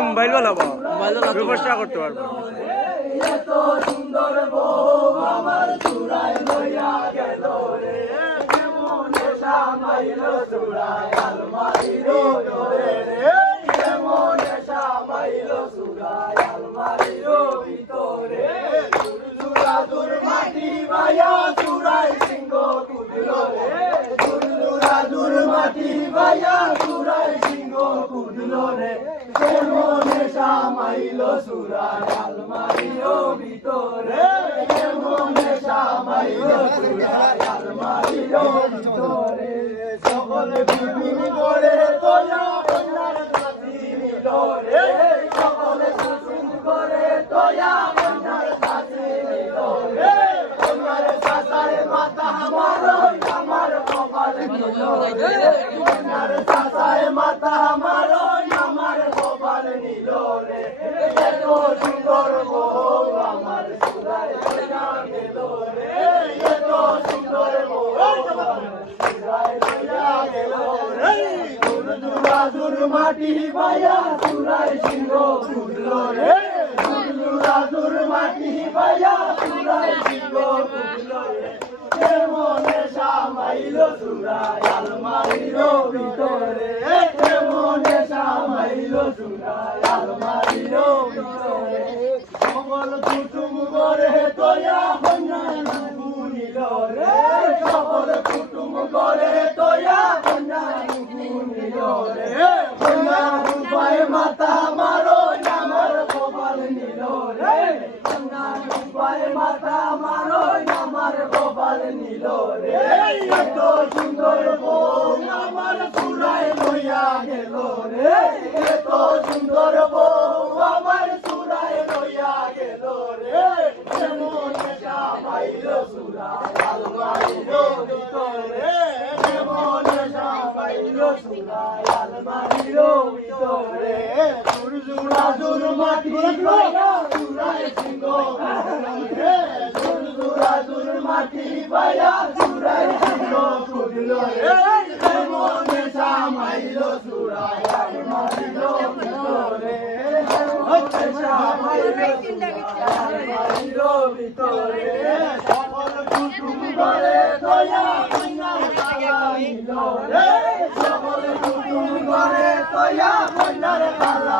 Mobile লাগতো ব্যবস্থা করতে পারব মাটি ভাইয়া চূড়ায় সিংহ কুদল রে দূর মাটি ভাইয়া চূড়ায় কুদল রে কেমন নেশা মাইল চূড়ায় আলমারির ভিতরে। কেমন নেশা মাইল চূড়ায় আলমারির ভিতরে। সকল বিভিন্ন করে তোয়া কন্যার সাথী করে তোয়া কন্যার সাথী নিল রে কন্যার সাসার মাথা আমার আমার কপাল নিল রে কন্যার সাসার মাথা আমার কপাল নিল রে সুন্দর বউ আমার মাটি ভাইয়া সুরায় সিংহ ফুটল রে দূর মাটি ভাইয়া সুরায় সিংহ ফুটল রে কেমনে সামাইল সুরায় আলমারির ভিতরে। কেমনে সামাইল সুরায় আলমারির ভিতরে। সকল কুটুম করে তোয়া কন্যা নিল রে। সকল কুটুম করে তোয়া কন্যা নিল রে। কন্যা রূপায় মাতা মারো আমার কপাল নিল রে। কন্যা রূপায় মাতা মারো আমার কপাল নিল রে। এত সুন্দর বউ আমার চূড়ায় লইয়া গেল রে। এত সুন্দর বউ আমার চূড়ায় লইয়া গেল রে। কেমন সামাইল চূড়ায় আলমারির ভিতরে কেমন সামাইল চূড়ায় আলমারির ভিতরে দূর জুড়া দূর মাটি ভাইয়া সিংহ। মাটি ভাইয়া চূড়ায় সিংহ ফুটল রে। কেমন সামাইল চূড়ায় আলমারির ভিতরে হচ্ছে ভিতরে সকল কুটুম করে দয়া সকল কুটুম করে দয়া কন্যার খালা